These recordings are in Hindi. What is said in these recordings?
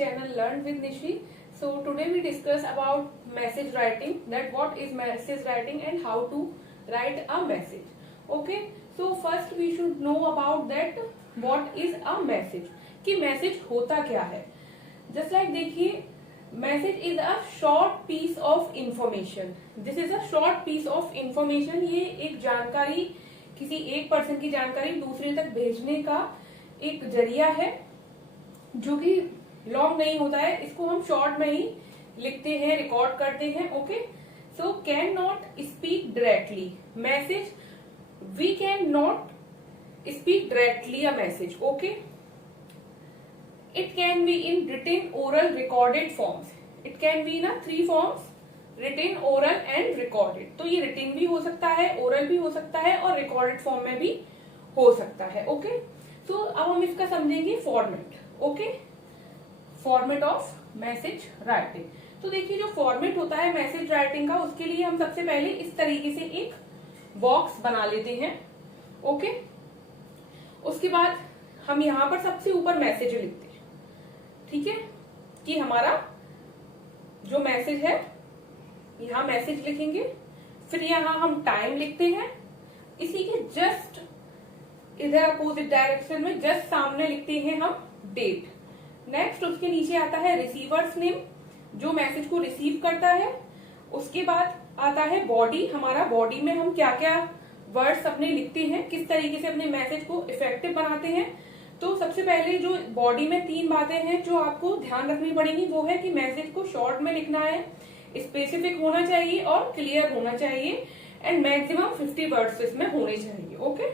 channel Learn with Nishi. So today we discuss about message writing, that what is message writing and how to write a message. Okay, so first we should know about that what is a message, कि message होता क्या है. Just like देखिए, message is a short piece of information. This is a short piece of information. ये एक जानकारी, किसी एक पर्सन की जानकारी दूसरे तक भेजने का एक जरिया है जो कि लॉन्ग नहीं होता है. इसको हम शॉर्ट में ही लिखते हैं, रिकॉर्ड करते हैं. Okay, so can not speak directly message. We can not speak directly a message. Okay, it can be in written, oral, recorded forms. It can be in 3 forms, written, oral and recorded. तो ये रिटन भी हो सकता है, ओरल भी हो सकता है और रिकॉर्डेड फॉर्म में भी हो सकता है. ओके, तो अब हम इसका समझेंगे format. Okay, format of message writing. तो देखिए, जो फॉर्मेट होता है मैसेज राइटिंग का, उसके लिए हम सबसे पहले इस तरीके से एक बॉक्स बना लेते हैं. ओके, उसके बाद हम यहां पर सबसे ऊपर मैसेज लिखते हैं. ठीक है, कि हमारा जो मैसेज है, यहां मैसेज लिखेंगे. फिर यहां हम टाइम लिखते हैं. इसी के जस्ट इधर अपोजिट डायरेक्शन में जस्ट सामने लिखते हैं हम डेट. नेक्स्ट उसके नीचे आता है रिसीवर्स नेम, जो मैसेज को रिसीव करता है. उसके बाद आता है बॉडी. हमारा बॉडी में हम क्या क्या वर्ड्स अपने लिखते हैं, किस तरीके से अपने मैसेज को इफेक्टिव बनाते हैं. तो सबसे पहले जो बॉडी में 3 बातें हैं जो आपको ध्यान रखनी पड़ेंगी, वो है कि मैसेज को शॉर्ट में लिखना है, स्पेसिफिक होना चाहिए और क्लियर होना चाहिए, एंड मैक्सिमम 50 वर्ड्स इसमें होने चाहिए. ओके,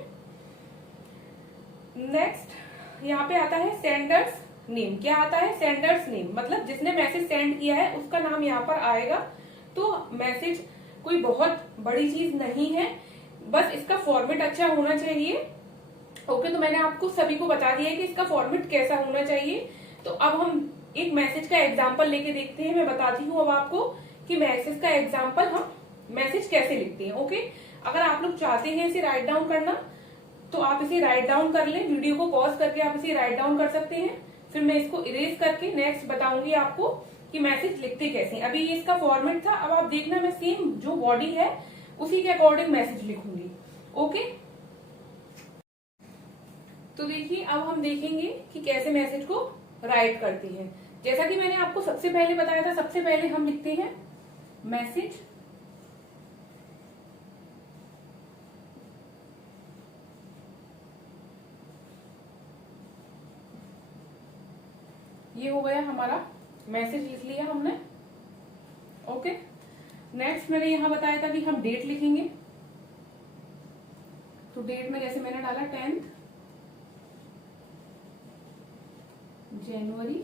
नेक्स्ट यहाँ पे आता है सेंडर्स नेम. क्या आता है? सेंडर्स नेम, मतलब जिसने मैसेज सेंड किया है उसका नाम यहाँ पर आएगा. तो मैसेज कोई बहुत बड़ी चीज नहीं है, बस इसका फॉर्मेट अच्छा होना चाहिए. ओके, तो मैंने आपको सभी को बता दिया है कि इसका फॉर्मेट कैसा होना चाहिए. तो अब हम एक मैसेज का एग्जाम्पल लेके देखते हैं. मैं बताती हूँ अब आपको कि मैसेज का एग्जाम्पल हम मैसेज कैसे लिखते हैं. ओके, अगर आप लोग चाहते हैं इसे राइट डाउन करना तो आप इसे राइट डाउन कर लें. वीडियो को पॉज करके आप इसे राइट डाउन कर सकते हैं. फिर मैं इसको इरेज करके नेक्स्ट बताऊंगी आपको कि मैसेज लिखते कैसे. अभी ये इसका फॉर्मेट था. अब आप देखना, मैं सेम जो बॉडी है उसी के अकॉर्डिंग मैसेज लिखूंगी. ओके, तो देखिए, अब हम देखेंगे कि कैसे मैसेज को राइट करते हैं. जैसा कि मैंने आपको सबसे पहले बताया था, सबसे पहले हम लिखते हैं मैसेज. ये हो गया हमारा मैसेज, लिख लिया हमने. ओके, नेक्स्ट मैंने यहां बताया था कि हम डेट लिखेंगे. तो डेट में जैसे मैंने डाला 10 जनवरी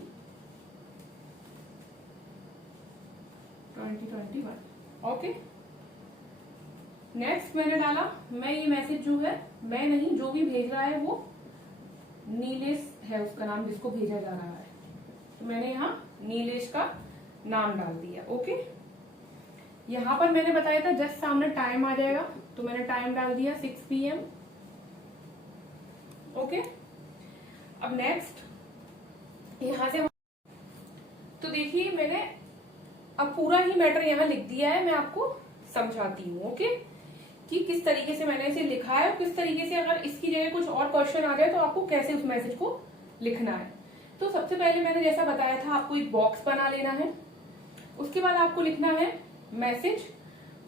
2021. ओके, नेक्स्ट मैंने डाला, मैं ये मैसेज जो है, मैं नहीं, जो भी भेज रहा है वो नीलेश है उसका नाम, जिसको भेजा जा रहा है. तो मैंने यहाँ नीलेश का नाम डाल दिया. ओके, यहां पर मैंने बताया था जस्ट सामने टाइम आ जाएगा, तो मैंने टाइम डाल दिया 6 PM. ओके, अब नेक्स्ट यहां से, तो देखिए मैंने अब पूरा ही मैटर यहां लिख दिया है. मैं आपको समझाती हूँ. ओके, कि किस तरीके से मैंने इसे लिखा है और किस तरीके से अगर इसकी जगह कुछ और क्वेश्चन आ जाए तो आपको कैसे उस मैसेज को लिखना है. तो सबसे पहले मैंने जैसा बताया था, आपको एक बॉक्स बना लेना है. उसके बाद आपको लिखना है मैसेज,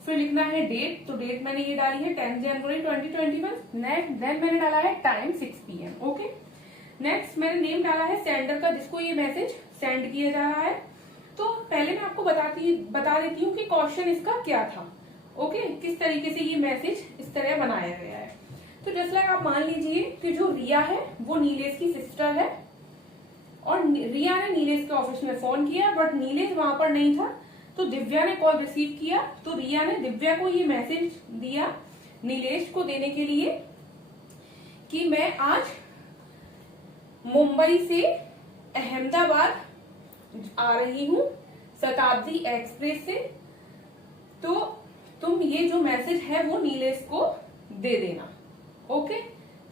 फिर लिखना है डेट. तो डेट मैंने ये डाली है 10 जनवरी 2021. देन मैंने डाला है टाइम 6 PM. ओके, नेक्स्ट मैंने नेम डाला है सेंडर का, जिसको ये मैसेज सेंड किया जा रहा है. तो पहले मैं आपको बता देती हूँ कि क्वेश्चन इसका क्या था. ओके, किस तरीके से ये मैसेज इस तरह बनाया गया है. तो जस्ट लाइक आप मान लीजिए कि जो रिया है वो नीलेश की सिस्टर है, और रिया ने नीलेश के ऑफिस में फोन किया, बट नीलेश वहां पर नहीं था. तो दिव्या ने कॉल रिसीव किया. तो रिया ने दिव्या को ये मैसेज दिया नीलेश को देने के लिए कि मैं आज मुंबई से अहमदाबाद आ रही हूँ शताब्दी एक्सप्रेस से, तो तुम ये जो मैसेज है वो नीलेश को दे देना. ओके,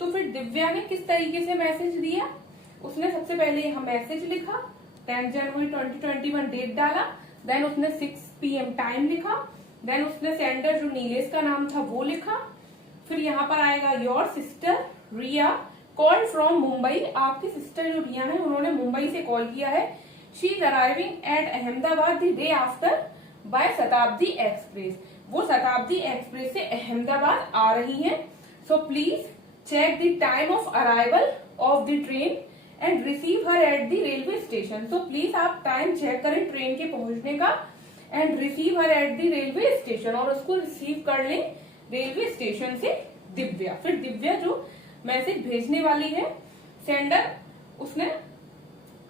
तो फिर दिव्या ने किस तरीके से मैसेज दिया, उसने सबसे पहले यहाँ मैसेज लिखा, 10 जनवरी 2021 डेट डाला, देन उसने 6 PM टाइम लिखा, देन उसने सेंडर जो नीलेश का नाम था वो लिखा, फिर यहाँ पर आएगा your sister Riya called from Mumbai, आपकी सिस्टर जो रिया है उन्होंने मुंबई से कॉल किया है, she is arriving at Ahmedabad the day after by Shatabdi express, वो शताब्दी एक्सप्रेस से अहमदाबाद आ रही हैं, so please check the time of arrival of the train and receive her at the railway station, तो प्लीज आप टाइम चेक करें ट्रेन के पहुंचने का and receive her at the railway station, और उसको रिसीव कर लें रेलवे स्टेशन से दिव्या। फिर दिव्या जो मैसेज भेजने वाली है, सेंडर उसने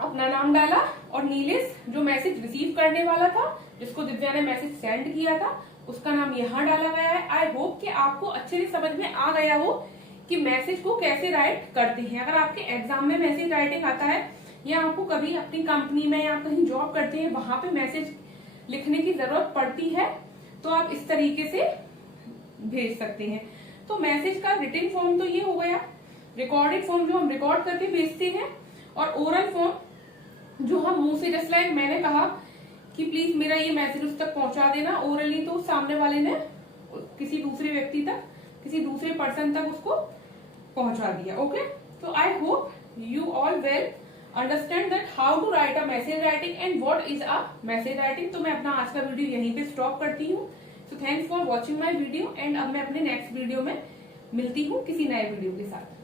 अपना नाम डाला, और नीलेश जो मैसेज रिसीव करने वाला था जिसको दिव्या ने मैसेज सेंड किया था उसका नाम यहाँ डाला गया है। आई होप कि आपको अच्छे से समझ में आ गया हो कि मैसेज को कैसे राइट करते हैं। अगर आपके एग्जाम में मैसेज राइटिंग आता है या आपको कभी अपनी कंपनी में या कहीं जॉब करते हैं वहां पे मैसेज लिखने की जरूरत पड़ती है तो आप इस तरीके से भेज सकते हैं। तो मैसेज का रिटन फॉर्म तो ये हो गया, रिकॉर्डेड फॉर्म जो हम रिकॉर्ड करके भेजते हैं, और ओरल फॉर्म जो हम मुंह से, जस्ट लाइक मैंने कहा कि प्लीज मेरा ये मैसेज उस तक पहुंचा देना, ओरली तो सामने वाले ने किसी दूसरे व्यक्ति तक, किसी दूसरे पर्सन तक उसको पहुंचा दिया। ओके, तो I hope you all well understand that how to write a message writing and what is a message writing. तो मैं अपना आज का वीडियो यहीं पे स्टॉप करती हूँ। So thanks for watching my video, and अब मैं अपने नेक्स्ट वीडियो में मिलती हूँ किसी नए वीडियो के साथ।